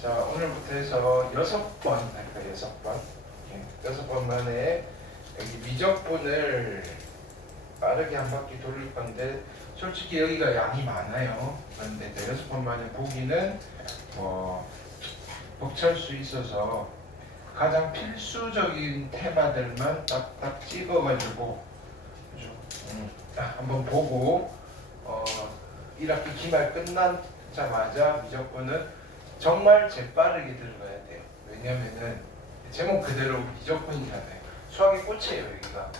자, 오늘부터 해서 6번 할까요? 6번. 6번 만에 여기 미적분을 빠르게 한 바퀴 돌릴 건데, 솔직히 여기가 양이 많아요. 그런데 6번 만에 보기는 벅찰 수 있어서 가장 필수적인 테마들만 딱딱 찍어가지고, 그죠? 한번 보고 1학기 기말 끝나자마자 미적분은 정말 재빠르게 들어가야 돼요. 왜냐면은 제목 그대로 미적분이잖아요. 수학의 꽃이에요, 여기가.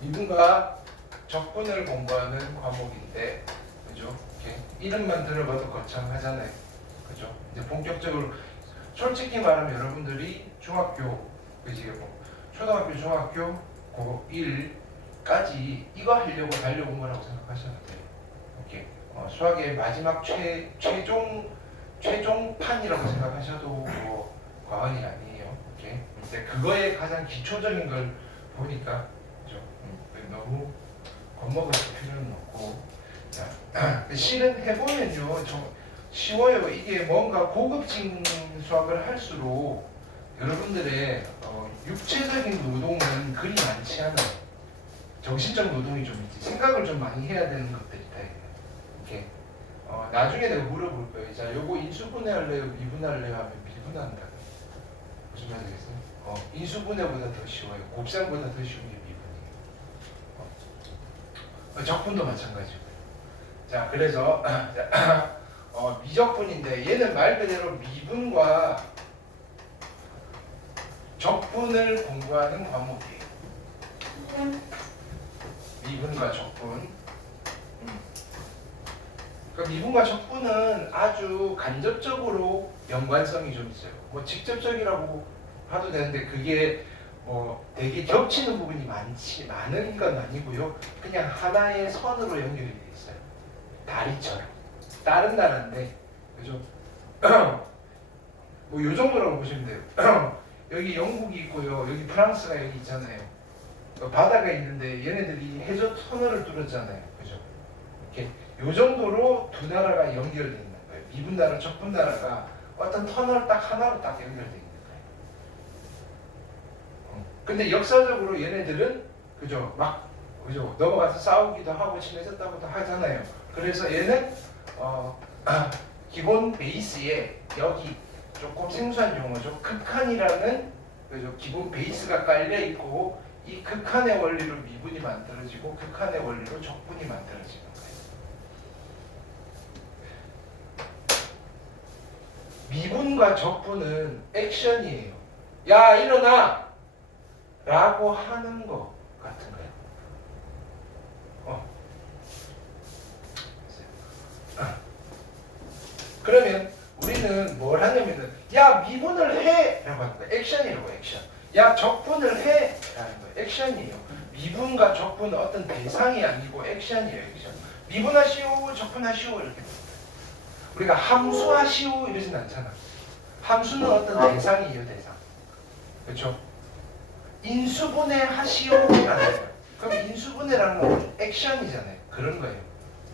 미분과 적분을 공부하는 과목인데, 그죠? 이렇게 이름만 들어봐도 거창하잖아요. 그죠? 이제 본격적으로, 솔직히 말하면 여러분들이 중학교, 그지? 초등학교, 중학교, 고1까지 이거 하려고 달려온 거라고 생각하셔도 돼요. 이렇게 수학의 마지막 최종판이라고 생각하셔도 과언이 아니에요. 이렇게. 근데 그거에 가장 기초적인 걸 보니까, 그죠? 너무 겁먹을 필요는 없고. 자, 실은 해보면요, 좀 쉬워요. 이게 뭔가 고급진 수학을 할수록 여러분들의 육체적인 노동은 그리 많지 않아요. 정신적 노동이 좀 있지. 생각을 좀 많이 해야 되는 것들이 다 이렇게. 나중에 내가 물어볼 거예요. 자, 요거 인수분해 할래요? 미분해 할래요? 하면 미분한다. 무슨 말이겠어요? 인수분해보다 더 쉬워요. 곱셈보다 더 쉬운 게 미분이에요. 적분도 마찬가지고요. 자, 그래서 미적분인데 얘는 말 그대로 미분과 적분을 공부하는 과목이에요. 미분과 적분. 그러니까 미분과 적분은 아주 간접적으로 연관성이 좀 있어요. 뭐 직접적이라고 봐도 되는데 그게 되게 겹치는 부분이 많은 건 아니고요. 그냥 하나의 선으로 연결이 돼 있어요. 다리처럼. 다른 나라인데, 그죠? 뭐 요 정도라고 보시면 돼요. 여기 영국이 있고요. 여기 프랑스가 여기 있잖아요. 바다가 있는데 얘네들이 해저 터널을 뚫었잖아요. 그죠? 이렇게 요 정도로 두 나라가 연결되어 있는 거예요. 미분 나라, 적분 나라가 어떤 터널 딱 하나로 딱 연결되어 있는 거예요. 근데 역사적으로 얘네들은 그죠? 그죠? 넘어가서 싸우기도 하고 친해졌다고도 하잖아요. 그래서 얘는 기본 베이스에 여기 조금 생소한 용어죠. 극한이라는 그죠? 기본 베이스가 깔려 있고 이 극한의 원리로 미분이 만들어지고 극한의 원리로 적분이 만들어지는 거예요. 미분과 적분은 액션이에요. 야, 일어나! 라고 하는 거 같은 거예요. 그러면 우리는 뭘 하냐면은 야, 미분을 해! 라고 하는 거예요. 액션이라고, 액션. 야, 적분을 해! 라는 거예요. 액션이에요. 미분과 적분은 어떤 대상이 아니고 액션이에요. 액션. 미분하시오, 적분하시오 이렇게 우리가 함수하시오 이러진 않잖아. 함수는 어떤 대상이에요. 대상. 그렇죠? 인수분해 하시오가 아니에요. 그럼 인수분해라는 건 액션이잖아요. 그런 거예요.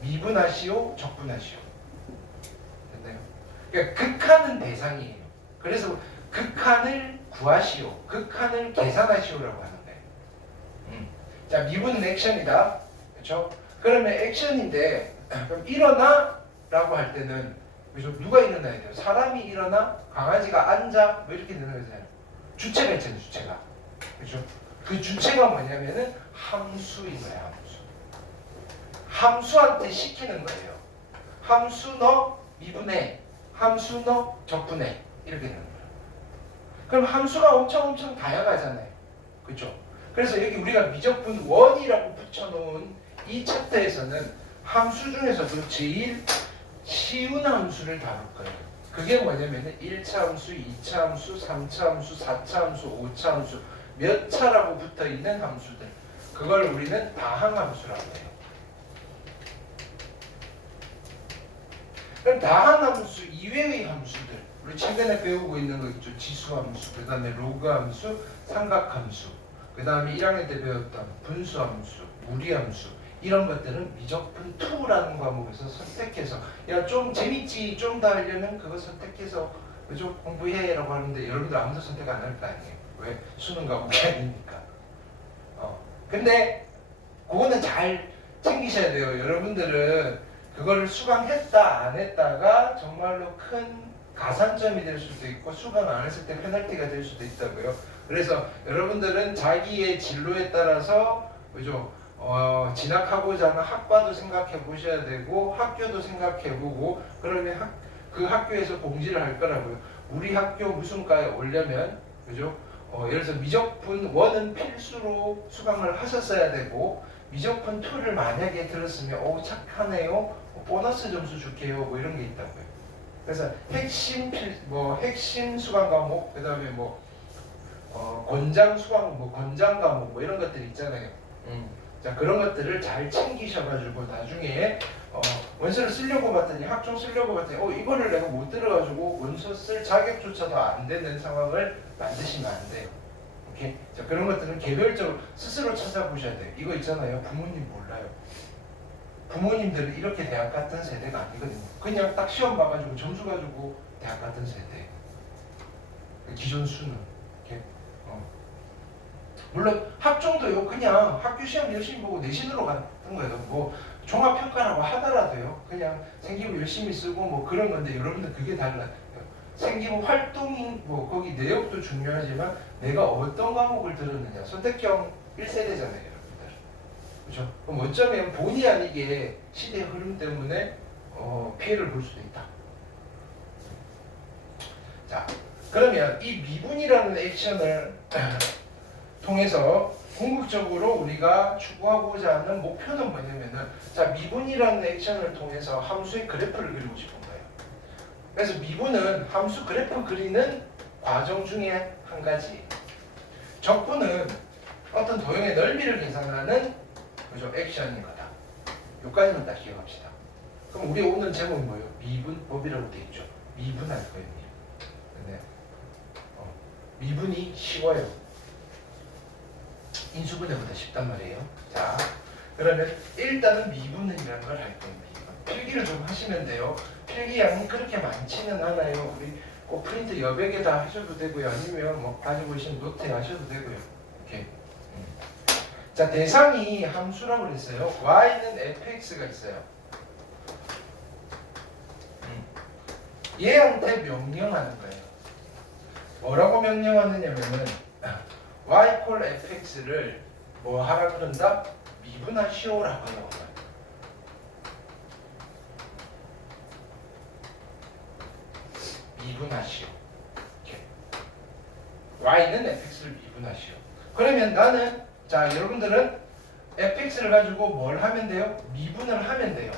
미분하시오, 적분하시오. 됐나요? 그러니까 극한은 대상이에요. 그래서 극한을 구하시오, 극한을 계산하시오라고 하는 거예요. 자, 미분은 액션이다. 그렇죠? 그러면 액션인데 그럼 일어나? 라고 할 때는 그죠? 누가 일어나야 돼요? 사람이 일어나? 강아지가 앉아? 뭐 이렇게 되는 거잖아요. 주체가 있잖아요. 주체가. 그죠? 그 주체가 뭐냐면은 함수인 거예요. 함수. 함수한테 시키는 거예요. 함수 너 미분해, 함수 너 적분해 이렇게 되는 거예요. 그럼 함수가 엄청 다양하잖아요. 그렇죠? 그래서 여기 우리가 미적분 원이라고 붙여놓은 이 챕터에서는 함수 중에서도 제일 쉬운 함수를 다룰 거예요. 그게 뭐냐면 1차 함수, 2차 함수, 3차 함수, 4차 함수, 5차 함수 몇 차라고 붙어 있는 함수들. 그걸 우리는 다항함수라고 해요. 그럼 다항함수 이외의 함수들, 우리 최근에 배우고 있는 거 있죠. 지수함수, 그 다음에 로그함수, 삼각함수, 그 다음에 1학년 때 배웠던 분수함수, 무리함수, 이런 것들은 미적분 2라는 과목에서 선택해서, 야 좀 재밌지, 좀 더 하려면 그거 선택해서 그죠? 공부해라고 하는데 여러분들 아무도 선택 안 할 거 아니에요. 왜? 수능 과목이 아니니까. 근데 그거는 잘 챙기셔야 돼요. 여러분들은 그거를 수강했다 안 했다가 정말로 큰 가산점이 될 수도 있고, 수강 안 했을 때 페널티가 될 수도 있다고요. 그래서 여러분들은 자기의 진로에 따라서 그죠? 진학하고자 하는 학과도 생각해 보셔야 되고, 학교도 생각해 보고, 그러면 그 학교에서 공지를 할 거라고요. 우리 학교 무슨 과에 오려면 그죠? 예를 들어서 미적분 1은 필수로 수강을 하셨어야 되고, 미적분 2를 만약에 들었으면 착하네요, 보너스 점수 줄게요, 뭐 이런 게 있다고요. 그래서 핵심 수강 과목, 그 다음에 권장 수강, 권장 과목, 이런 것들 있잖아요. 자, 그런 것들을 잘 챙기셔가지고 나중에 원서를 쓰려고 봤더니, 학종 쓰려고 봤더니 이거를 내가 못 들어가지고 원서 쓸 자격조차도 안 되는 상황을 만드시면 안 돼요. 오케이? 자, 그런 것들은 개별적으로 스스로 찾아보셔야 돼요. 이거 있잖아요. 부모님 몰라요. 부모님들은 이렇게 대학 갔던 세대가 아니거든요. 그냥 딱 시험 봐가지고 점수 가지고 대학 갔던 세대. 기존 수능. 이렇게. 물론 학종도요, 그냥 학교 시험 열심히 보고 내신으로 갔던 거예요. 종합평가라고 하더라도요, 그냥 생기부 열심히 쓰고 그런 건데, 여러분들 그게 달라요. 생기부 활동이 거기 내역도 중요하지만 내가 어떤 과목을 들었느냐. 선택형 1세대잖아요, 여러분들. 그렇죠? 그럼 어쩌면 본의 아니게 시대의 흐름 때문에 피해를 볼 수도 있다. 자, 그러면 이 미분이라는 액션을 통해서 궁극적으로 우리가 추구하고자 하는 목표는 뭐냐면은, 자, 미분이라는 액션을 통해서 함수의 그래프를 그리고 싶은 거예요. 그래서 미분은 함수 그래프 그리는 과정 중에 한 가지. 적분은 어떤 도형의 넓이를 계산하는 그죠? 액션인 거다. 여기까지는 다 기억합시다. 그럼 우리 오늘 제목이 뭐예요? 미분법이라고 되어 있죠. 미분할 거예요. 네. 미분이 쉬워요. 인수분해보다 쉽단 말이에요. 자, 그러면 일단은 미분이라는 걸 할 겁니다. 필기를 좀 하시면 돼요. 필기 양이 그렇게 많지는 않아요. 우리 꼭 프린트 여백에다 하셔도 되고요. 아니면 가지고 계신 노트에 하셔도 되고요. 이렇게. 자, 대상이 함수라고 그랬어요. y는 fx가 있어요. 얘한테 명령하는 거예요. 뭐라고 명령하느냐면은 y 콜 fx를 뭐 하라 그런다? 미분하시오라고 해요. 미분하시오. 이렇게. y는 fx를 미분하시오. 그러면 나는, 자, 여러분들은 fx를 가지고 뭘 하면 돼요? 미분을 하면 돼요.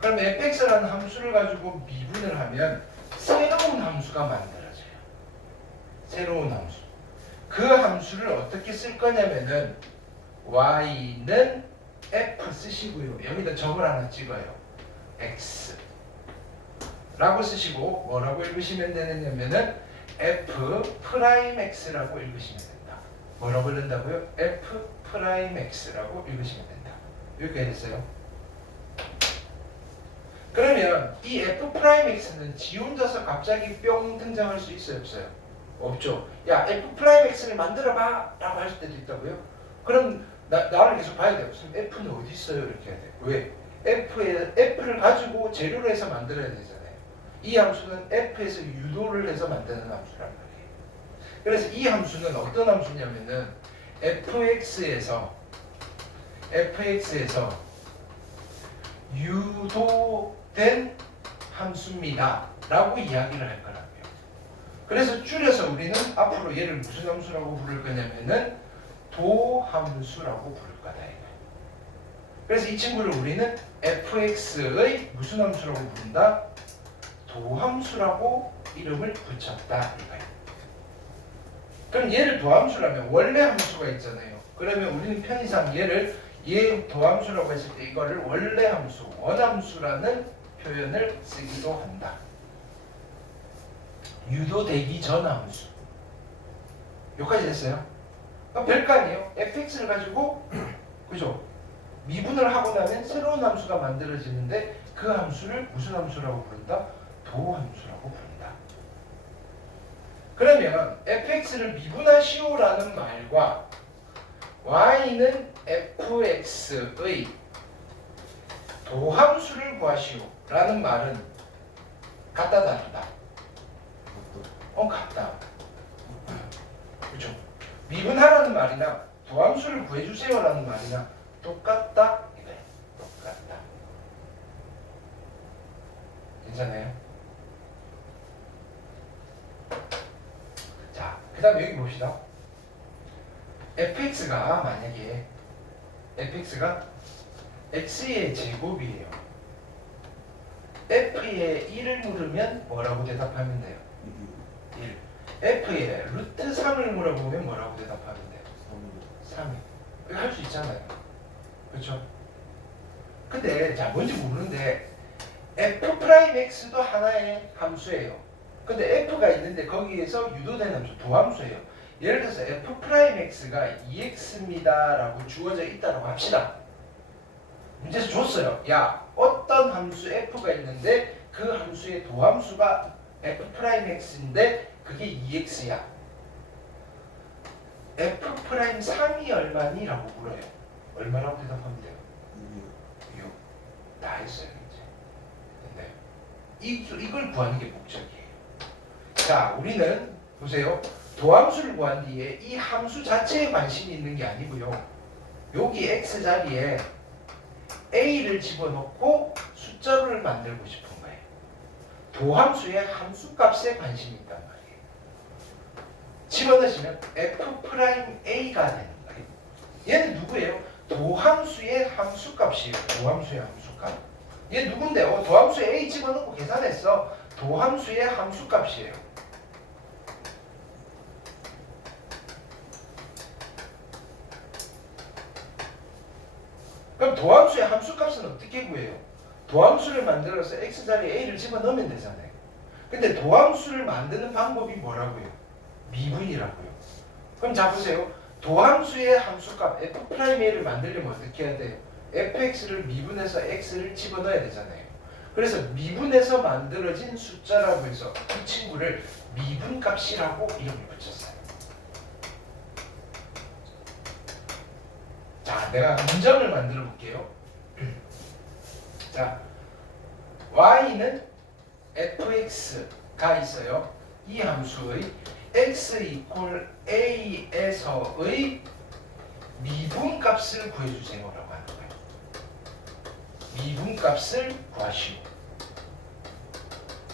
그럼 fx라는 함수를 가지고 미분을 하면 새로운 함수가 만들어져요. 새로운 함수. 그 함수를 어떻게 쓸 거냐면은 y는 f 쓰시고요. 여기다 점을 하나 찍어요. x 라고 쓰시고 뭐라고 읽으시면 되느냐면은 f 프라임 x라고 읽으시면 된다. 뭐라고 읽는다고요? f 프라임 x라고 읽으시면 된다. 이렇게 됐어요. 그러면 이 f 프라임 x는 지 혼자서 갑자기 뿅 등장할 수 있어요, 없어요? 없죠. 야, f 프라임 x를 만들어봐 라고 할 때도 있다고요? 그럼 나를 계속 봐야 돼요. 그럼 f는 어디 있어요? 이렇게 해야 돼요. 왜? f를 가지고 재료로 해서 만들어야 되잖아요. 이 함수는 f에서 유도를 해서 만드는 함수란 말이에요. 그래서 이 함수는 어떤 함수냐면은 fx에서 유도된 함수입니다 라고 이야기를 할 거라고요. 그래서 줄여서 우리는 앞으로 얘를 무슨 함수라고 부를 거냐면은 도함수라고 부를 거다. 그래서 이 친구를 우리는 fx의 무슨 함수라고 부른다? 도함수라고 이름을 붙였다 이거예요. 그럼 얘를 도함수라면 원래 함수가 있잖아요. 그러면 우리는 편의상 얘 도함수라고 했을 때 이거를 원래 함수, 원함수라는 표현을 쓰기도 한다. 유도되기 전 함수. 여기까지 됐어요? 별거 아니에요. fx를 가지고 그죠? 미분을 하고 나면 새로운 함수가 만들어지는데 그 함수를 무슨 함수라고 부른다? 도함수라고 부른다. 그러면 fx를 미분하시오라는 말과 y는 fx의 도함수를 구하시오라는 말은 같다 다르다? 같다. 그렇죠? 미분하라는 말이나 도함수를 구해주세요라는 말이나 똑같다 이거예요. 똑같다. 괜찮아요? 자, 그 다음에 여기 봅시다. fx가 만약에 fx가 x의 제곱이에요. f에 1을 물으면 뭐라고 대답하면 돼요? 1. f에 루트 3을 물어보면 뭐라고 대답하면 돼요? 3. 이거 할 수 있잖아요. 그렇죠? 근데 자 뭔지 모르는데 f'x도 하나의 함수예요. 근데 f가 있는데 거기에서 유도된 함수 도함수예요. 예를 들어서 f'x가 2x입니다 라고 주어져 있다고 합시다. 문제에서 줬어요. 야, 어떤 함수 f가 있는데 그 함수의 도함수가 f'x인데 그게 2x야. f'3이 얼마니? 라고 물어요. 얼마라고 대답하면 돼요? 6. 다 했어요 이제. 근데 이걸 구하는 게 목적이에요. 자, 우리는 보세요. 도함수를 구한 뒤에 이 함수 자체에 관심이 있는 게 아니고요. 여기 x 자리에 a를 집어넣고 숫자를 만들고 싶은 거예요. 도함수의 함수값에 관심이 있단 말이에요. 집어넣으시면 f'a가 되는 거예요. 얘는 누구예요? 도함수의 함수값이에요. 도함수의 함수값. 얘 누군데요? 도함수에 a 집어넣고 계산했어. 도함수의 함수값이에요. 그럼 도함수의 함수값은 어떻게 구해요? 도함수를 만들어서 x자리에 a를 집어넣으면 되잖아요. 근데 도함수를 만드는 방법이 뭐라고요? 미분이라고요. 그럼 자 보세요. 도함수의 함수값 f'a를 만들려면 어떻게 해야 돼요? fx를 미분해서 x를 집어넣어야 되잖아요. 그래서 미분해서 만들어진 숫자라고 해서 이 친구를 미분값이라고 이름을 붙였어요. 자, 내가 문장을 만들어 볼게요. 자, y는 fx가 있어요. 이 함수의 x 이퀄 a에서의 미분값을 구해주세요라고 하는 거예요. 미분값을 구하시오.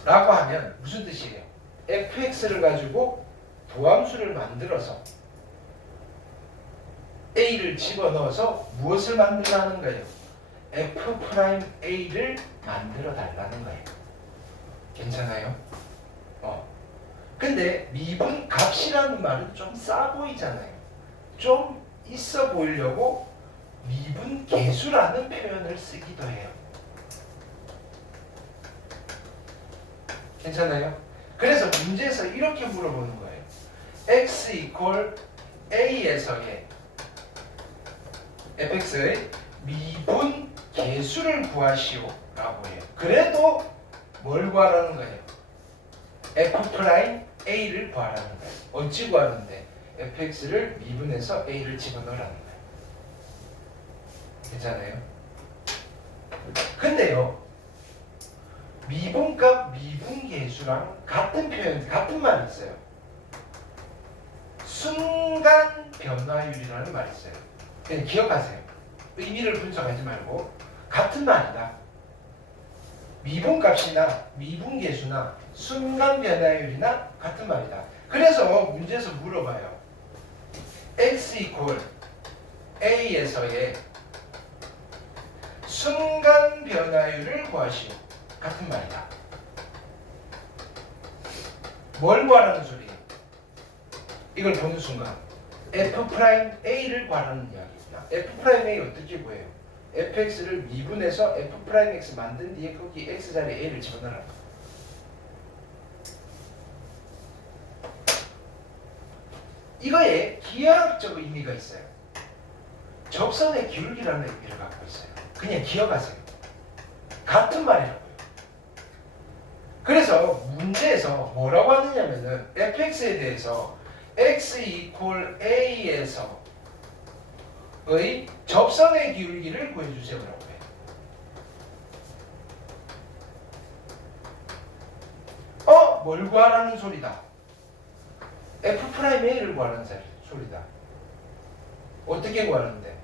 라고 하면 무슨 뜻이에요? fx를 가지고 도함수를 만들어서 a를 집어넣어서 무엇을 만들라는 거예요? f'a를 만들어 달라는 거예요. 괜찮아요? 근데 미분값이라는 말은 좀 싸 보이잖아요. 좀 있어 보이려고 미분계수라는 표현을 쓰기도 해요. 괜찮아요? 그래서 문제에서 이렇게 물어보는 거예요. x 이퀄 a에서의 fx의 미분 계수를 구하시오 라고 해요. 그래도 뭘 구하라는 거예요? f'a를 구하라는 거예요. 어찌 구하는데? fx를 미분해서 a를 집어넣으라는 거예요. 괜찮아요? 근데요, 미분값, 미분계수랑 같은 표현, 같은 말이 있어요. 순간 변화율이라는 말이 있어요. 그냥 기억하세요. 의미를 분석하지 말고 같은 말이다. 미분값이나 미분계수나 순간 변화율이나 같은 말이다. 그래서 문제에서 물어봐요. x 이퀄 a에서의 순간 변화율을 구하시오. 같은 말이다. 뭘 구하라는 소리예요? 이걸 보는 순간 f'A를 구하라는 이야기입니다. f'A 어떻게 구해요? fx를 미분해서 f'x 만든 뒤에 거기 x자리에 a를 집어넣으라. 이거에 기하학적 의미가 있어요. 접선의 기울기라는 의미를 갖고 있어요. 그냥 기억하세요. 같은 말이라고요. 그래서 문제에서 뭐라고 하느냐면은 fx에 대해서 x 이퀄 a에서 의 접선의 기울기를 구해주세요라고 해요. 뭘 구하라는 소리다. f'a를 구하라는 소리다. 어떻게 구하는데?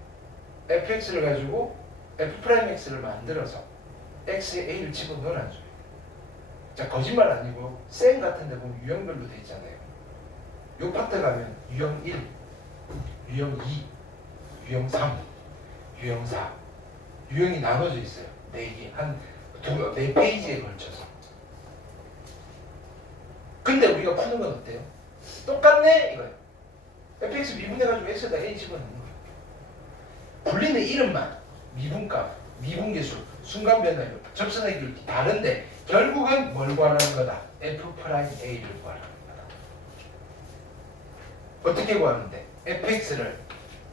fx를 가지고 f'x를 만들어서 x에 a를 집어넣으라는 소리. 자, 거짓말 아니고 쌤 같은 데 보면 유형별로 돼 있잖아요. 요 파트 가면 유형 1, 유형 2, 유형 3, 유형 4 유형이 나눠져 있어요. 4개, 한 4페이지에 걸쳐서. 근데 우리가 푸는 건 어때요? 똑같네 이거예요. fx 미분해가지고 x에다 a 집어넣는 거예요. 불리는 이름만 미분값, 미분계수, 순간변화율, 접선의 기울기 다른데 결국은 뭘 구하라는 거다? f'A를 구하라는 거다. 어떻게 구하는데? fx를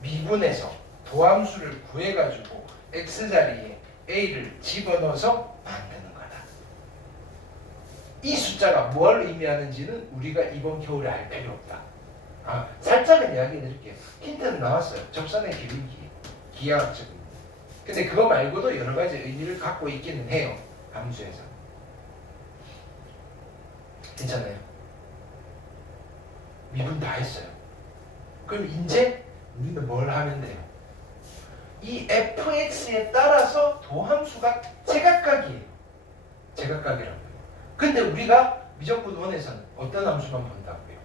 미분해서 도함수를 구해가지고 x자리에 a를 집어넣어서 만드는 거다. 이 숫자가 뭘 의미하는지는 우리가 이번 겨울에 알 필요 없다. 살짝은 이야기해 드릴게요. 힌트는 나왔어요. 접선의 기울기, 기하학적 의미. 근데 그거 말고도 여러 가지 의미를 갖고 있기는 해요. 함수에서. 괜찮아요? 미분 다 했어요. 그럼 이제 우리는 뭘 하면 돼요? 이 fx에 따라서 도함수가 제각각이에요. 제각각이라고요. 근데 우리가 미적분 1에서는 어떤 함수만 본다고요?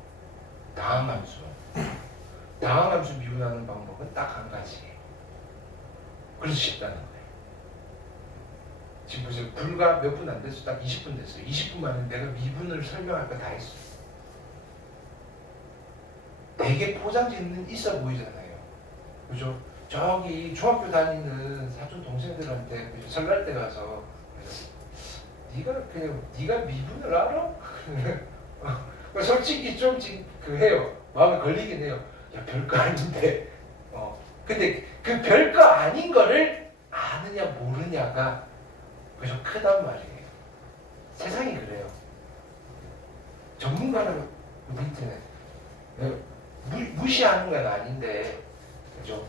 다항함수. 다항함수 미분하는 방법은 딱 한 가지예요. 그래서 쉽다는 거예요. 지금 보세요. 불과 몇 분 안 됐어. 딱 20분 됐어요. 20분 만에 내가 미분을 설명할 거 다 했어. 되게 포장지는 있어 보이잖아요. 그죠? 저기 중학교 다니는 사촌 동생들한테 설날 때 가서 네가 미분을 알아? 솔직히 좀 해요. 마음에 걸리긴 해요. 야, 별거 아닌데. 근데 그 별거 아닌 거를 아느냐 모르냐가 그래서 크단 말이에요. 세상이 그래요. 전문가는 인터넷 무시하는 건 아닌데, 그죠?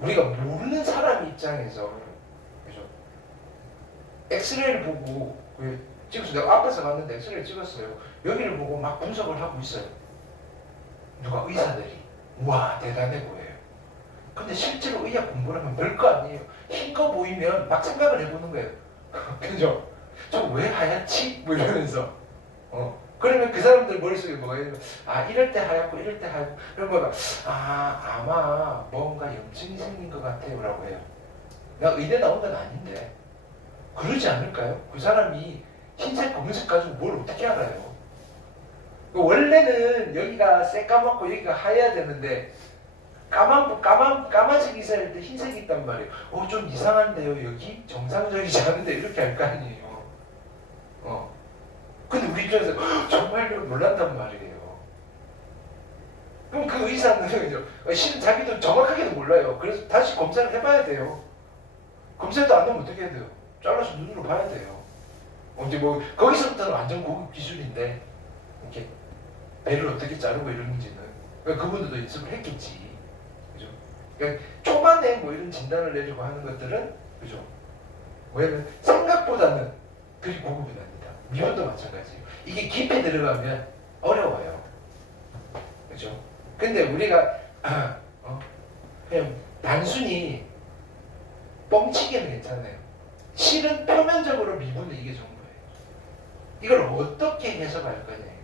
우리가 모르는 사람 입장에서, 그죠? 엑스레이를 보고 찍었어요. 내가 앞에서 봤는데 엑스레이를 찍었어요. 여기를 보고 막 분석을 하고 있어요. 누가 의사들이. 우와, 대단해 보여요. 근데 실제로 의학 공부를 하면 별거 아니에요. 흰 거 보이면 막 생각을 해보는 거예요. 그죠? 저 왜 하얗지? 뭐 이러면서. 그러면 그 사람들 머릿속에 뭐가 있냐면, 이럴 때 하얗고 이럴 때 하얗고, 그러면 아마 뭔가 염증이 생긴 것 같아요 라고 해요. 내가 의대 나온 건 아닌데 그러지 않을까요? 그 사람이 흰색 검은색 가지고 뭘 어떻게 알아요? 원래는 여기가 새까맣고 여기가 하얘야 되는데 까만색이 있어야 할 때 흰색이 있단 말이에요. 좀 이상한데요. 여기 정상적이지 않은데 이렇게 할 거 아니에요. 근데 우리 입장에서 정말로 놀란단 말이에요. 그럼 그 의사는 실은 자기도 정확하게도 몰라요. 그래서 다시 검사를 해봐야 돼요. 검사도 안 하면 어떻게 해야 돼요? 잘라서 눈으로 봐야 돼요. 이제 뭐 거기서부터는 완전 고급 기술인데 이렇게 배를 어떻게 자르고 이러는지는 그분들도 연습을 했겠지. 그죠? 그러니까 초반에 뭐 이런 진단을 내려고 하는 것들은, 그죠? 왜냐면 생각보다는 그리 고급은 아니다. 미분도 마찬가지예요. 이게 깊이 들어가면 어려워요. 그죠? 근데 우리가 그냥 단순히 뻥치기는 괜찮아요. 실은 표면적으로 미분은 이게 전부예요. 이걸 어떻게 해석할 거냐 이거예요.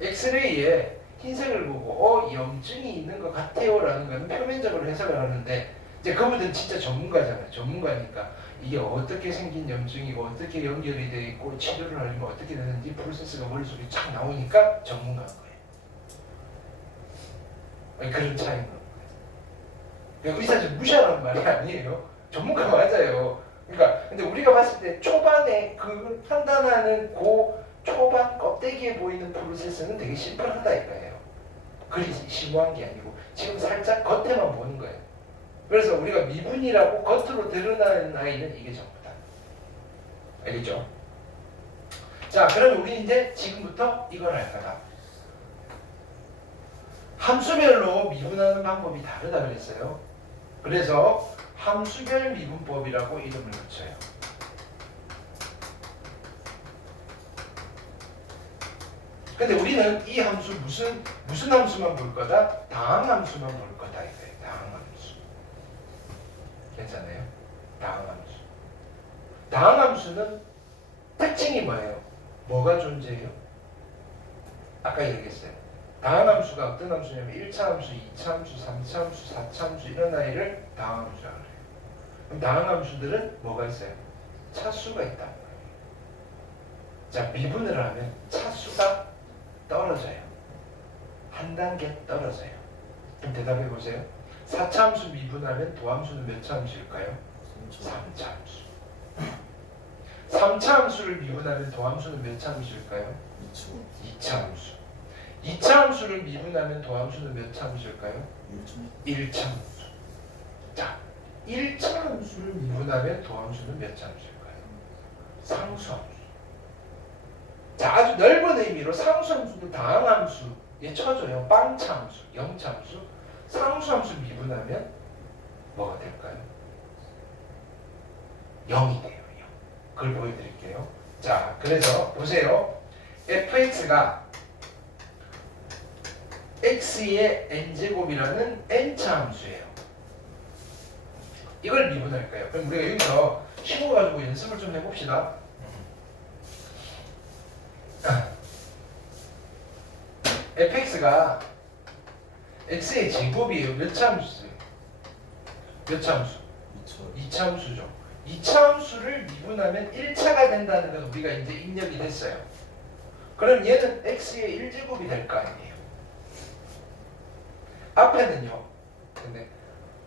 엑스레이에 흰색을 보고 염증이 있는 것 같아요 라는 건 표면적으로 해석을 하는데, 이제 그분들은 진짜 전문가잖아요. 전문가니까 이게 어떻게 생긴 염증이고 어떻게 연결이 돼 있고 치료를 하려면 어떻게 되는지 프로세스가 머릿속에 쫙 나오니까 전문가인 거예요. 아니, 그런 차이인 거예요. 그러니까 의사 좀 무시하라는 말이 아니에요. 전문가 맞아요. 그러니까 근데 우리가 봤을 때 초반에 그 판단하는 초반 껍데기에 보이는 프로세스는 되게 심플하다 이거예요. 그리 심오한 게 아니고 지금 살짝 겉에만 보는 거예요. 그래서 우리가 미분이라고 겉으로 드러나는 아이는 이게 전부다. 알겠죠? 자, 그럼 우리 이제 지금부터 이걸 할 거다. 함수별로 미분하는 방법이 다르다 그랬어요. 그래서 함수별 미분법이라고 이름을 붙여요. 근데 우리는 이 함수 무슨 함수만 볼 거다? 다항함수만 볼 거다 이거예요. 다항함수. 괜찮아요? 다항함수. 다항함수는 특징이 뭐예요? 뭐가 존재해요? 아까 얘기했어요. 다항함수가 어떤 함수냐면 1차 함수, 2차 함수, 3차 함수, 4차 함수 이런 아이를 다항함수라고 해요. 그럼 다항함수들은 뭐가 있어요? 차수가 있다. 자, 미분을 하면 차수가 떨어져요. 한 단계 떨어져요. 그럼 대답해 보세요. 4차 함수 미분하면 도함수는 몇 차 함수일까요? 3차 함수. 3차 함수를 미분하면 도함수는 몇 차 함수일까요? 2차 함수. 2차 함수를 미분하면 도함수는 몇 차 함수일까요? 1차 함수. 자, 1차 함수를 미분하면 도함수는 몇 차 함수일까요? 상수함수. 자, 아주 넓은 의미로 상수함수도 다항함수에 쳐줘요. 빵차함수, 영차함수, 상수함수 미분하면 뭐가 될까요? 0이 돼요. 0. 그걸 보여드릴게요. 자, 그래서 보세요. fx가 x의 n제곱이라는 n차 함수예요. 이걸 미분할까요? 그럼 우리가 여기서 식어가지고 연습을 좀 해봅시다. fx가 x의 제곱이에요. 몇 차 함수예요? 몇 차 함수? 2차 함수죠. 2차 함수를 미분하면 1차가 된다는 건 우리가 이제 입력이 됐어요. 그럼 얘는 x의 1제곱이 될 거 아니에요. 앞에는요. 근데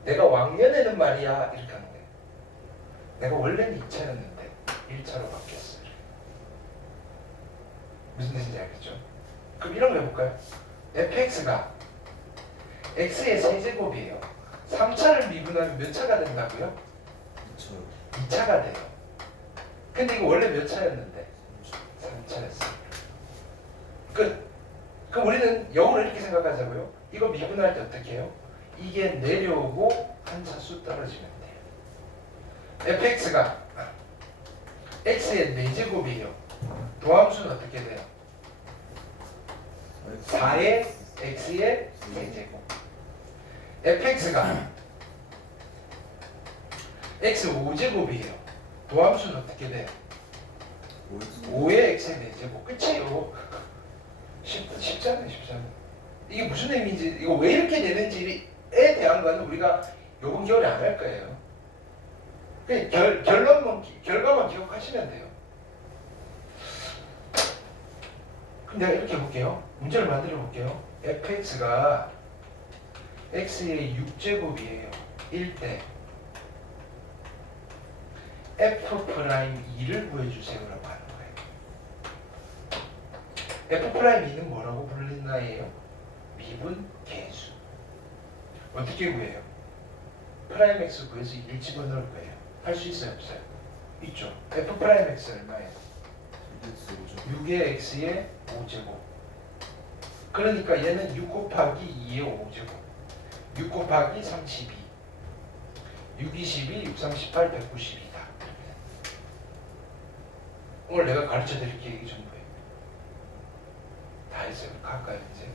내가 왕년에는 말이야 이렇게 하는데 내가 원래는 2차였는데 1차로 바뀌었어요. 무슨 뜻인지 알겠죠? 그럼 이런 거 해볼까요? fx가 x의 세제곱이에요. 3차를 미분하면 몇 차가 된다고요? 2차가 돼요. 근데 이거 원래 몇 차였는데? 3차였어요. 끝. 그럼 우리는 영어로 이렇게 생각하자고요. 이거 미분할 때 어떻게 해요? 이게 내려오고 한 차수 떨어지면 돼요. fx가 x의 4제곱이에요. 도함수는 어떻게 돼요? 4의 x의 4제곱. fx가 x 5제곱이에요. 도함수는 어떻게 돼요? 5의 x의 4제곱. 끝이에요. 쉽잖아요. 이게 무슨 의미인지, 이거 왜 이렇게 되는지에 대한 거는 우리가 요번 겨울에 안 할 거예요. 그냥 결과만 기억하시면 돼요. 그럼 내가 이렇게 해볼게요. 문제를 만들어 볼게요. fx가 x의 6제곱이에요. 1대 f'2를 구해주세요라고 하는 거예요. f'2는 뭐라고 불리나요? 미분 계수. 어떻게 구해요? 프라임 x 구해서 1 집어넣을 거예요. 할 수 있어요? 없어요? 있죠. f'(x) 얼마예요? 6의 x의 5제곱. 그러니까 얘는 6 곱하기 2의 5제곱. 6 곱하기 32. 6, 22, 6, 38, 192다. 오늘 내가 가르쳐 드릴 게 이게 전부예요. 다 했어요. 갈까요 이제?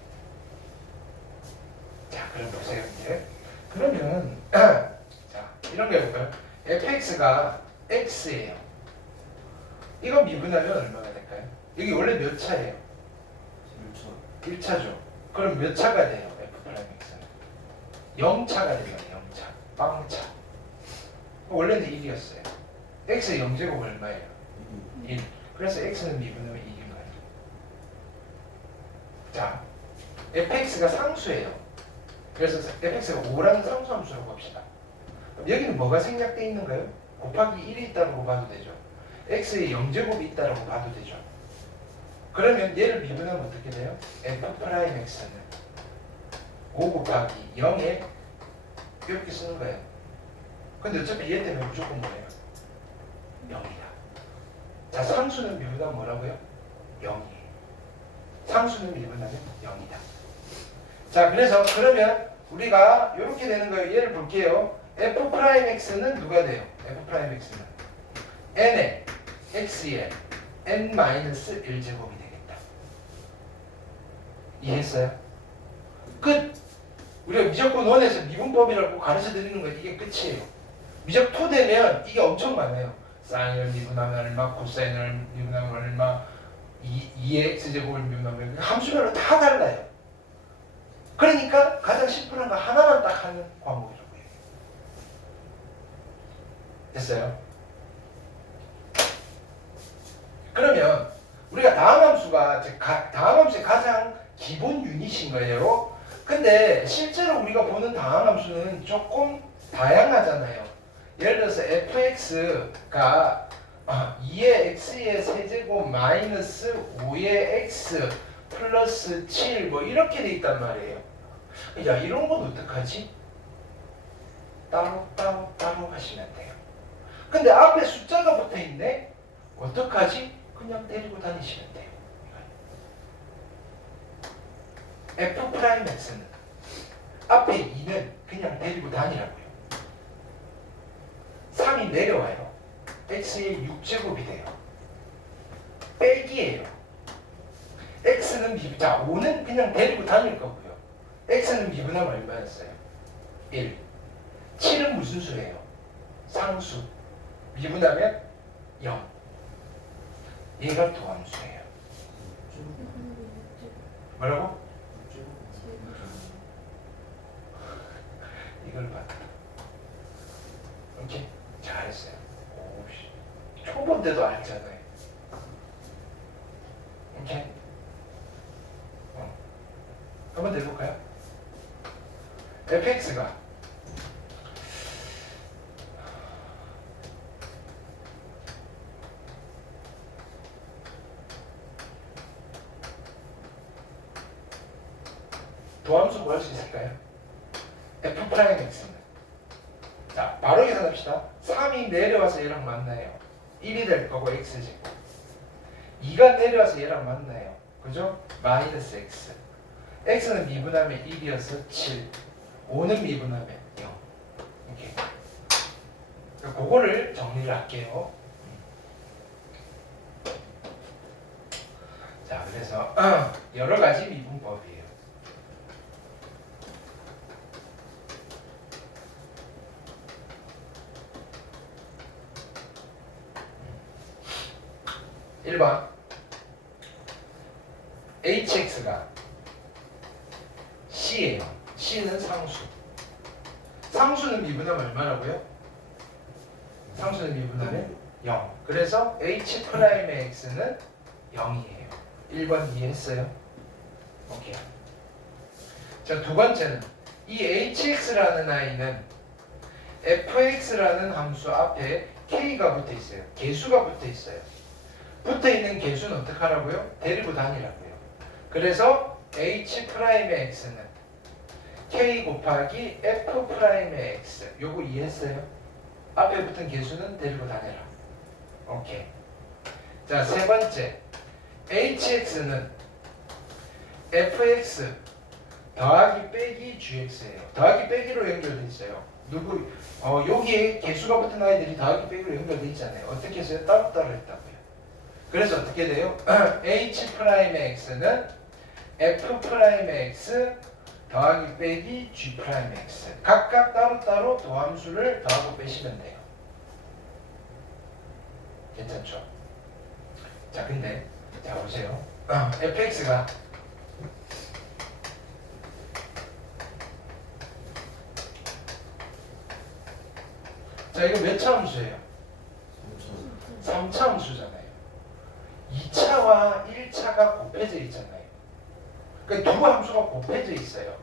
자, 그럼 보세요 이제. 그러면 자, 이런 거 해볼까요? fx가 x예요. 이거 미분하면 얼마가 될까요? 여기 원래 몇 차예요? 1차죠. 그럼 몇 차가 돼요? f'x는? 0차가 되잖아요. 0차. 빵차. 원래는 1이었어요. x의 0제곱 얼마예요? 1. 그래서 x는 미분하면 2인 거예요. 자, fx가 상수예요. 그래서 fx가 5라는 상수함수라고 봅시다. 그럼 여기는 뭐가 생략되어 있는가요? 곱하기 1이 있다고 봐도 되죠. x의 0제곱이 있다고 봐도 되죠. 그러면 얘를 미분하면 어떻게 돼요? f'x는 5 곱하기 0에 이렇게 쓰는 거예요. 근데 어차피 얘 때문에 무조건 뭐예요? 0이다. 자, 상수는 미분하면 뭐라고요? 0이에요. 상수는 미분하면 0이다. 자, 그래서 그러면 우리가 이렇게 되는 거예요. 얘를 볼게요. f'x는 누가 돼요? f'x는 n에 x에 n-1제곱이 되겠다. 이해했어요? 끝! 우리가 미적분 원에서 미분법이라고 가르쳐 드리는 거 이게 끝이에요. 미적 토되면 이게 엄청 많아요. 사인을 미분하면 얼마, 코사인을 미분하면 얼마, 2의 x제곱을 미분하면 함수별로 다 달라요. 그러니까 가장 심플한 거 하나만 딱 하는 과목이라고 해요. 됐어요? 그러면 우리가 다음 함수의 가장 기본 유닛인 거예요. 근데 실제로 우리가 보는 다음 함수는 조금 다양하잖아요. 예를 들어서 fx가 2의 x의 세제곱 마이너스 5의 x 플러스 7 뭐 이렇게 돼 있단 말이에요. 야, 이런 건 어떡하지? 따로 하시면 돼요. 근데 앞에 숫자가 붙어 있네? 어떡하지? 그냥 데리고 다니시면 돼요. f'x는 앞에 2는 그냥 데리고 다니라고요. 3이 내려와요. x의 6제곱이 돼요. 빼기예요. x는 자, 5는 그냥 데리고 다닐 거고요. x는 미분하면 얼마였어요? 1. 7은 무슨 수예요? 상수. 미분하면 0. 얘가 도함수예요. 뭐라고? 이걸 봤다. 오케이? 잘했어요. 오씨. 초본 때도 알잖아요. 오케이? 한번 더 해볼까요? fx가 도함수 구할 수 있을까요? f'x는 자, 바로 계산합시다. 3이 내려와서 얘랑 만나요. 1이 될 거고 x제곱. 2가 내려와서 얘랑 만나요. 그죠? 마이너스 x. x는 미분하면 1이어서 7. 5는 미분하면 0. 이렇게. 그거를 정리를 할게요. 자, 그래서 여러 가지 미분법이에요. (1번) hx가 c예요. c는 상수. 상수는 미분하면 얼마라고요? 상수는 미분하면 0. 그래서 h'의 x는 0이에요. 1번 이해했어요? 오케이. 자, 두 번째는 이 hx라는 아이는 fx라는 함수 앞에 k가 붙어 있어요. 개수가 붙어 있어요. 붙어 있는 개수는 어떻게 하라고요? 데리고 다니라고요. 그래서 h'의 x는 k 곱하기 f'의 x. 요거 이해했어요? 앞에 붙은 개수는 데리고 다녀라. 오케이. 자, 세 번째. hx는 fx 더하기 빼기 gx예요. 더하기 빼기로 연결돼 있어요. 여기에 개수가 붙은 아이들이 더하기 빼기로 연결돼 있잖아요. 어떻게 해서요? 따로따로 했다고요. 그래서 어떻게 돼요? h'의 x는 f'의 x 더하기 빼기 g'의 x. 각각 따로따로 도함수를 더하고 빼시면 돼요. 괜찮죠? 자, 근데 자, 보세요. fx가 자, 자, 이거 몇 차 함수예요? 3차 함수잖아요. 2차와 1차가 곱해져 있잖아요. 그러니까 두 함수가 곱해져 있어요.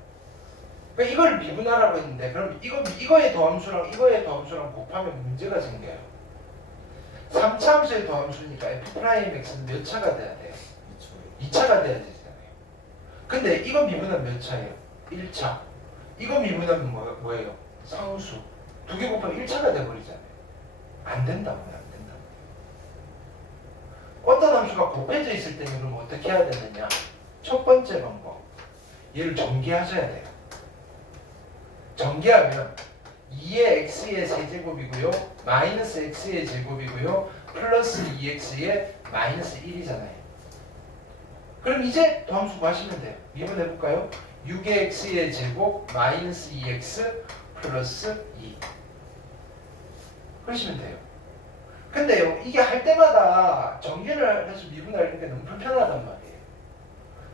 그러니까 이걸 미분하라고 했는데 그럼 이거의 더함수랑 이거의 더함수랑 곱하면 문제가 생겨요. 3차 함수의 더함수니까 f'x는 몇 차가 돼야 돼요? 2차가 돼야 되잖아요. 근데 이거 미분하면 몇 차예요? 1차. 이거 미분하면 뭐예요? 상수. 두 개 곱하면 1차가 돼버리잖아요. 안 된다고요. 안 된다. 어떤 함수가 곱해져 있을 때는 그럼 어떻게 해야 되느냐? 첫 번째 방법. 얘를 전개하셔야 돼요. 전개하면 2의 x의 세제곱이고요. 마이너스 x의 제곱이고요. 플러스 2x의 마이너스 1이잖아요. 그럼 이제 더함수 구하시면 돼요. 미분해볼까요? 6의 x의 제곱 마이너스 2x 플러스 2 그러시면 돼요. 근데요, 이게 할 때마다 전개를 해서 미분하는 게 너무 불편하단 말이에요.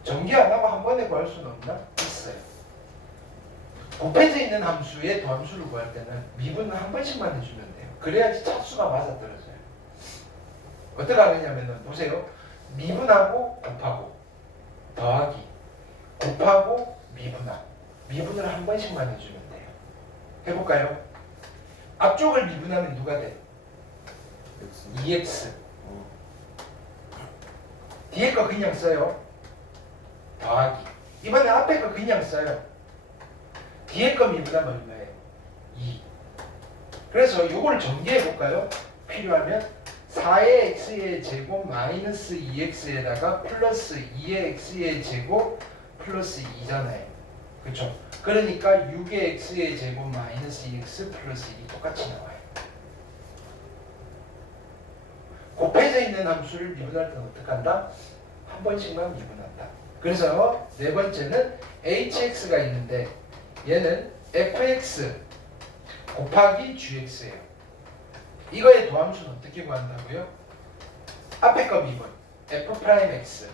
전개 안 하고 한 번에 구할 수는 없나? 있어요. 곱해져 있는 함수의 더함수를 구할 때는 미분은 한 번씩만 해주면 돼요. 그래야지 차수가 맞아떨어져요. 어떻게 하느냐면은 보세요. 미분하고 곱하고 더하기 곱하고 미분을 한 번씩만 해주면 돼요. 해볼까요? 앞쪽을 미분하면 누가 돼? 2x. 뒤에 거 그냥 써요. 더하기. 이번에 앞에 거 그냥 써요. 뒤에 거 미분하면 얼마예요? 2. 그래서 요거를 전개해볼까요? 필요하면 4의 x의 제곱 마이너스 2x에다가 플러스 2의 x의 제곱 플러스 2잖아요. 그쵸? 그러니까 6의 x의 제곱 마이너스 2x 플러스 2 똑같이 나와요. 곱해져 있는 함수를 미분할 때는 어떻게 한다? 한 번씩만 미분한다. 그래서 네 번째는 hx가 있는데 얘는 fx 곱하기 gx예요. 이거의 도함수는 어떻게 구한다고요? 앞에 거 미분 f'x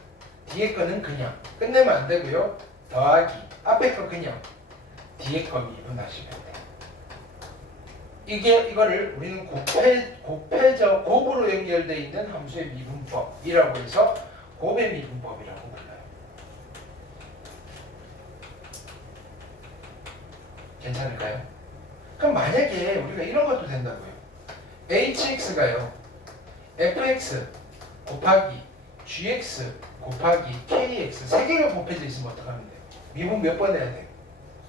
뒤에 거는 그냥 끝내면 안 되고요. 더하기 앞에 거 그냥 뒤에 거 미분하시면 돼요. 이거를 우리는 곱으로 연결되어 있는 함수의 미분법이라고 해서 곱의 미분법이라고 불러요. 괜찮을까요? 그럼 만약에 우리가 이런 것도 된다고요. hx가요. fx 곱하기 gx 곱하기 kx 세 개가 곱해져 있으면 어떡하면 돼요? 미분 몇 번 해야 돼요?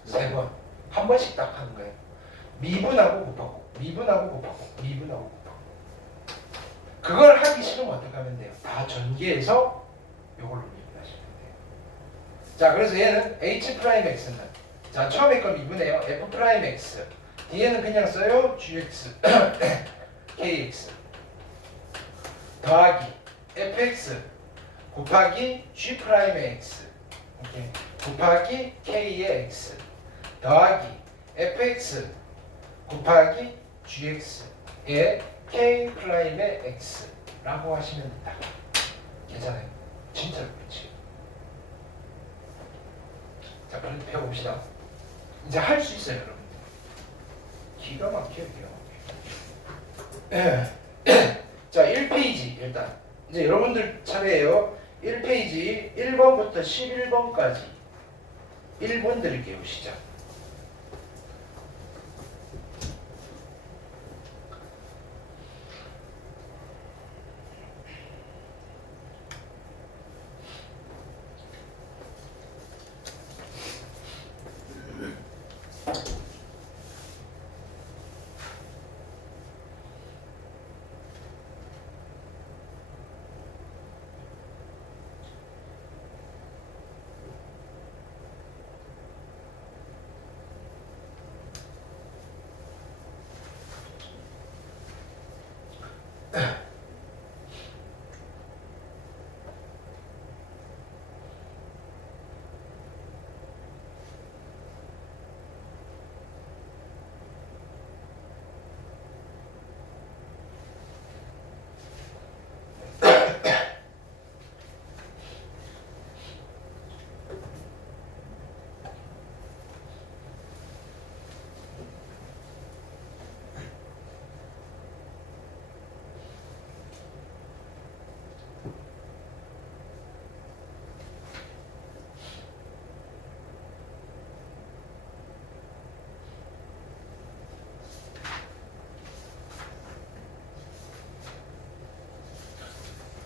3번. 한 번씩 딱 하는 거예요. 미분하고 곱하고 미분하고 곱하고 미분하고 곱하고. 그걸 하기 싫으면 어떻게 하면 돼요? 다 전개해서 이걸로 미분하시면 돼요. 자, 그래서 얘는 h'x는 자, 처음에 거 미분해요. f'x 뒤에는 그냥 써요. gx kx 더하기 fx 곱하기 g'x 오케이. 곱하기 k의 x 더하기 fx 곱하기 gx의 k'의 x라고 하시면 된다. 괜찮아요? 진짜로 그렇지. 자, 그럼 배워봅시다. 이제 할 수 있어요, 여러분. 기가 막혀요, 기가 막혀요. 자, 1페이지 일단 이제 여러분들 차례예요. 1페이지 1번부터 11번까지 1번 드릴게요. 시작.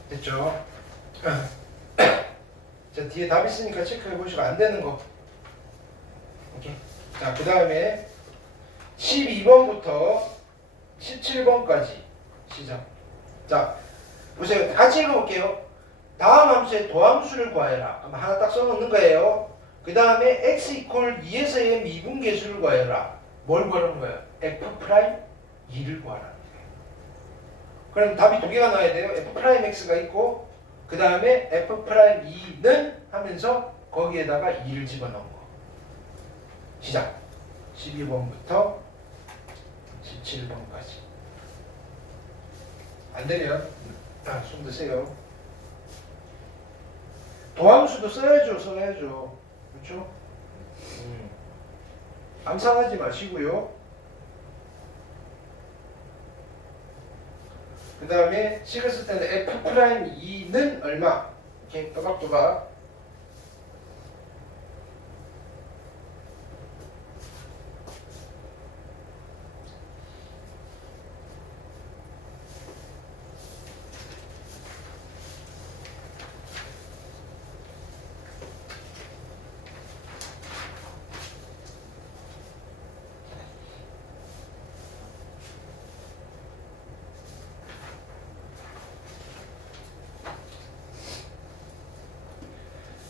됐죠? 자, 뒤에 답 있으니까 체크해 보시고 안 되는 거. 오케이. 자, 그 다음에 12번부터 17번까지 시작. 자, 보세요. 같이 읽어볼게요. 다음 함수의 도함수를 구하여라. 그럼 하나 딱 써놓는 거예요. 그 다음에 x 이퀄 2에서의 미분계수를 구하여라. 뭘 구하라는 거예요? f 프라임 2를 구하라는 거예요. 그럼 답이 두 개가 나와야 돼요. f 프라임 x가 있고 그 다음에 f 프라임 2는 하면서 거기에다가 2를 집어넣은 거. 시작. 12번부터 17번까지. 안 되면 손 드세요. 도함수도 써야죠. 그렇죠? 암상하지 마시고요. 그 다음에 식을 때는 f 프라임 2는 얼마? 이렇게 또박또박.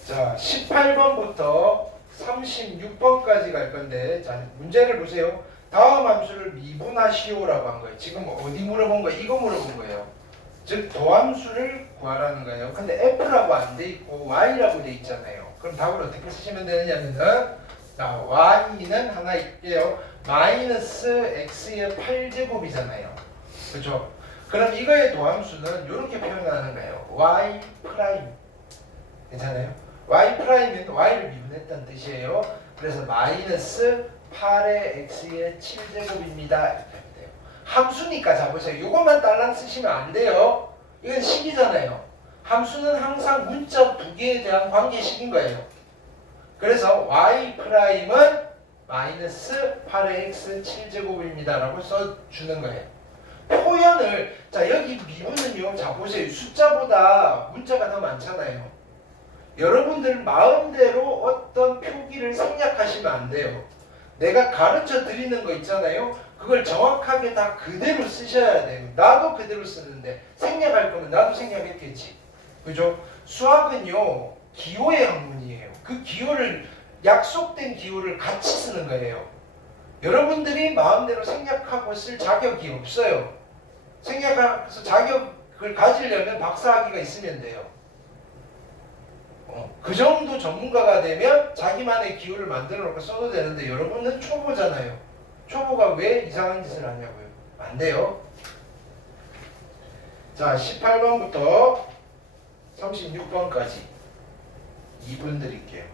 자, 18번부터 36번까지 갈 건데, 자, 문제를 보세요. 다음 함수를 미분하시오라고 한 거예요. 지금 어디 물어본 거예요? 이거 물어본 거예요. 즉, 도함수를 구하라는 거예요. 근데 F라고 안 돼 있고 Y라고 돼 있잖아요. 그럼 답을 어떻게 쓰시면 되느냐면은, 자, Y는 하나 있게요. 마이너스 X의 8제곱이잖아요. 그죠? 그럼 이거의 도함수는 이렇게 표현하는 거예요. Y 프라임. 괜찮아요? y 프라임은 y를 미분했다는 뜻이에요. 그래서 마이너스 8의 x의 7제곱입니다. 이렇게 하면 돼요. 함수니까 자 보세요. 이것만 딸랑 쓰시면 안 돼요. 이건 식이잖아요. 함수는 항상 문자 두 개에 대한 관계식인 거예요. 그래서 y 프라임은 마이너스 8의 x 7제곱입니다. 라고 써주는 거예요. 표현을 자 여기 미분은요. 자 보세요. 숫자보다 문자가 더 많잖아요. 여러분들 마음대로 어떤 표기를 생략하시면 안 돼요. 내가 가르쳐 드리는 거 있잖아요. 그걸 정확하게 다 그대로 쓰셔야 돼요. 나도 그대로 쓰는데 생략할 거면 나도 생략했겠지. 그죠? 수학은요. 기호의 학문이에요. 그 기호를 약속된 기호를 같이 쓰는 거예요. 여러분들이 마음대로 생략하고 쓸 자격이 없어요. 생략해서 자격을 가지려면 박사학위가 있으면 돼요. 그 정도 전문가가 되면 자기만의 기호를 만들어 놓고 써도 되는데 여러분은 초보잖아요. 초보가 왜 이상한 짓을 하냐고요. 안 돼요. 자, 18번부터 36번까지 2분 드릴게요.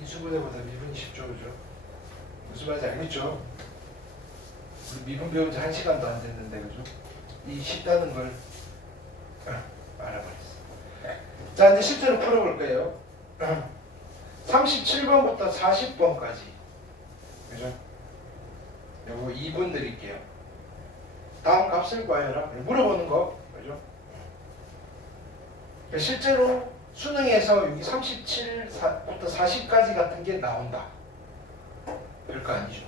인수분해보다 미분이 쉽죠, 그죠? 무슨 말인지 알겠죠? 우리 미분 배운 지 1시간도 안 됐는데, 그죠? 이 쉽다는 걸 알아버렸어. 자, 이제 실제로 풀어볼 거예요. 37번부터 40번까지. 그죠? 요거 2분 드릴게요. 다음 값을 구하여라. 물어보는 거. 그죠? 실제로 수능에서 여기 37부터 40까지 같은 게 나온다. 별거 아니죠.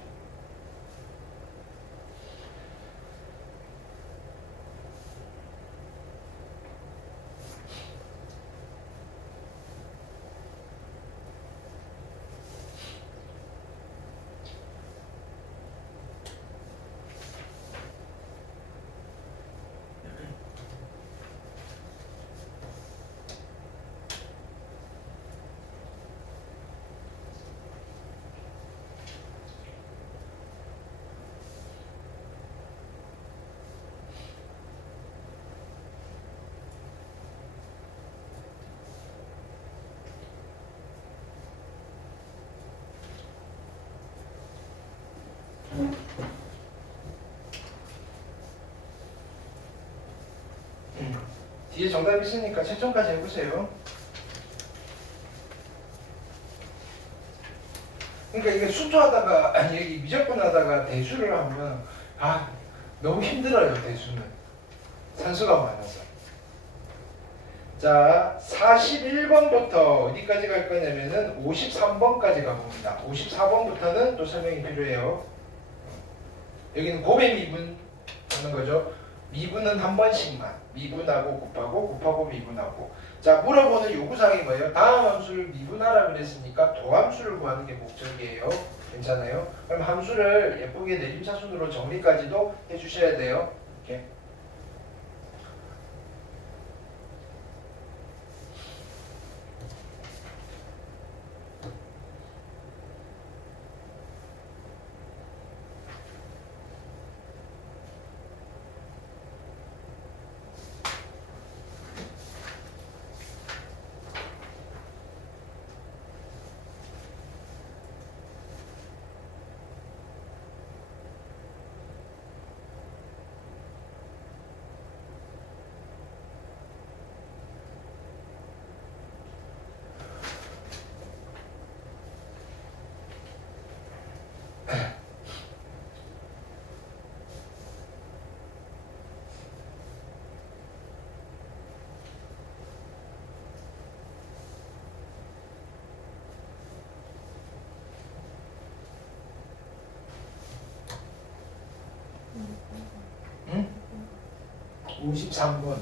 뒤에 정답 있으니까 채점까지 해보세요. 그러니까 이게 수투하다가 아니 여기 미적분하다가 대수를 하면 너무 힘들어요. 대수는 산수가 많아서. 자 41번부터 어디까지 갈 거냐면은 53번까지 가봅니다. 54번부터는 또 설명이 필요해요. 여기는 곱의 미분 하는 거죠. 미분은 한 번씩만 미분하고 곱하고 미분하고. 자 물어보는 요구사항이 뭐예요? 다음 함수를 미분하라 그랬으니까 도함수를 구하는 게 목적이에요. 괜찮아요? 그럼 함수를 예쁘게 내림차순으로 정리까지도 해주셔야 돼요. 이렇게. 응? 53번.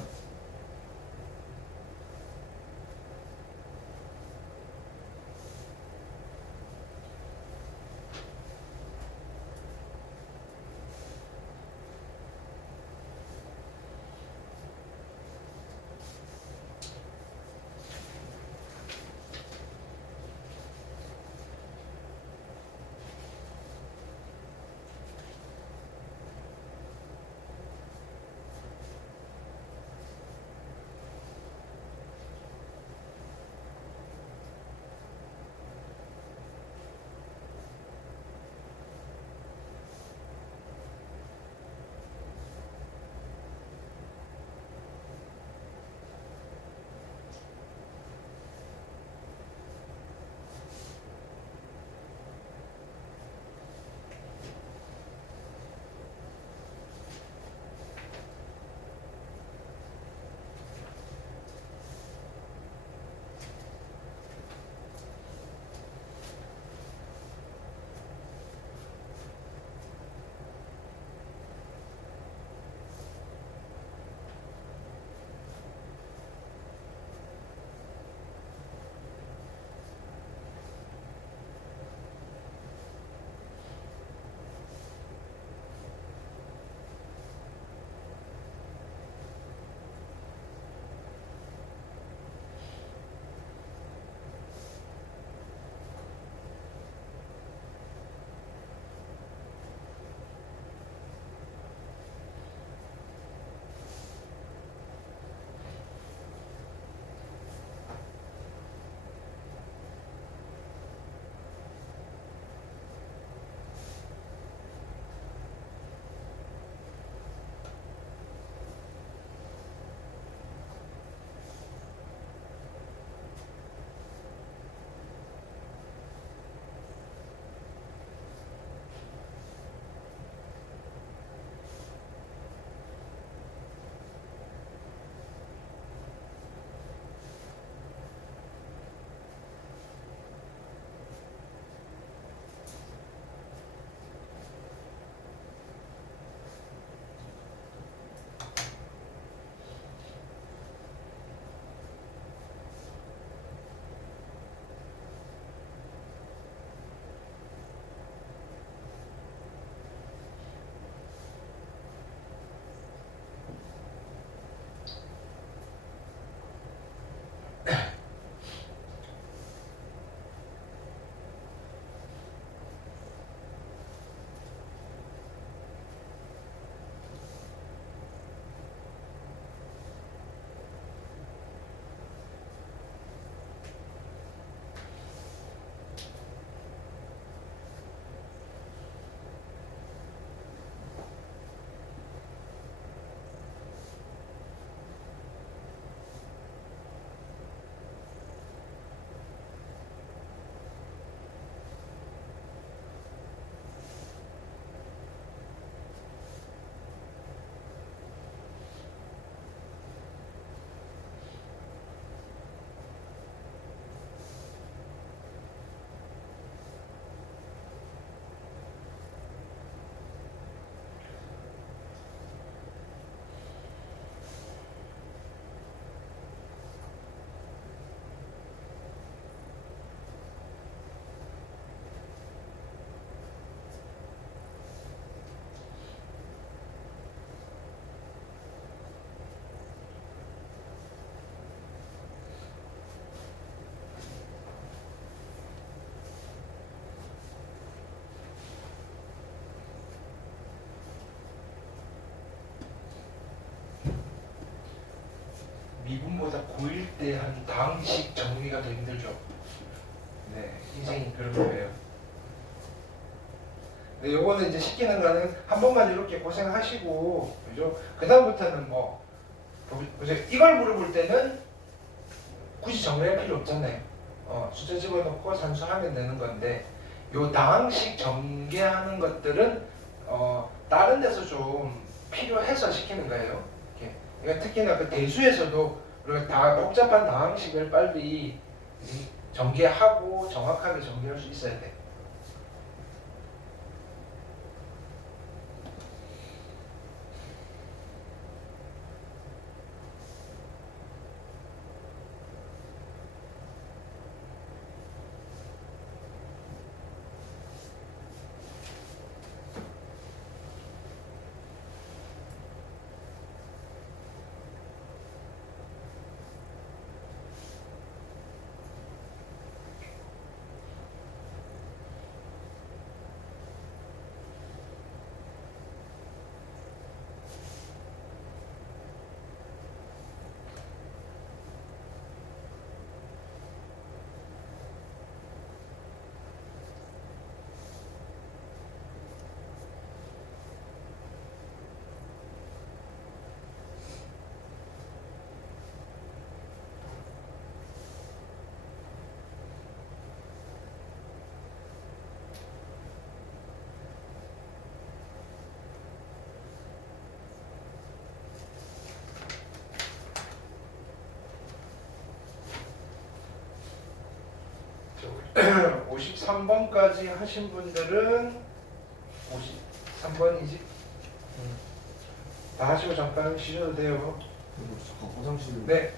고1 때 한 다항식 정리가 더 힘들죠. 네, 인생이 그런 거예요. 네, 요거는 이제 시키는 거는 한 번만 이렇게 고생하시고, 그죠? 그 다음부터는 뭐, 보세요. 이걸 물어볼 때는 굳이 정리할 필요 없잖아요. 숫자 집어넣고 산수하면 되는 건데, 요 다항식 전개하는 것들은 다른 데서 좀 필요해서 시키는 거예요. 이렇게. 그러니까 특히나 그 대수에서도 우리가 다 복잡한 다항식을 빨리 전개하고 정확하게 전개할 수 있어야 돼. 저 53번까지 하신 분들은 53번이지? 다 하시고 잠깐 쉬셔도 돼요. 화장실. 네.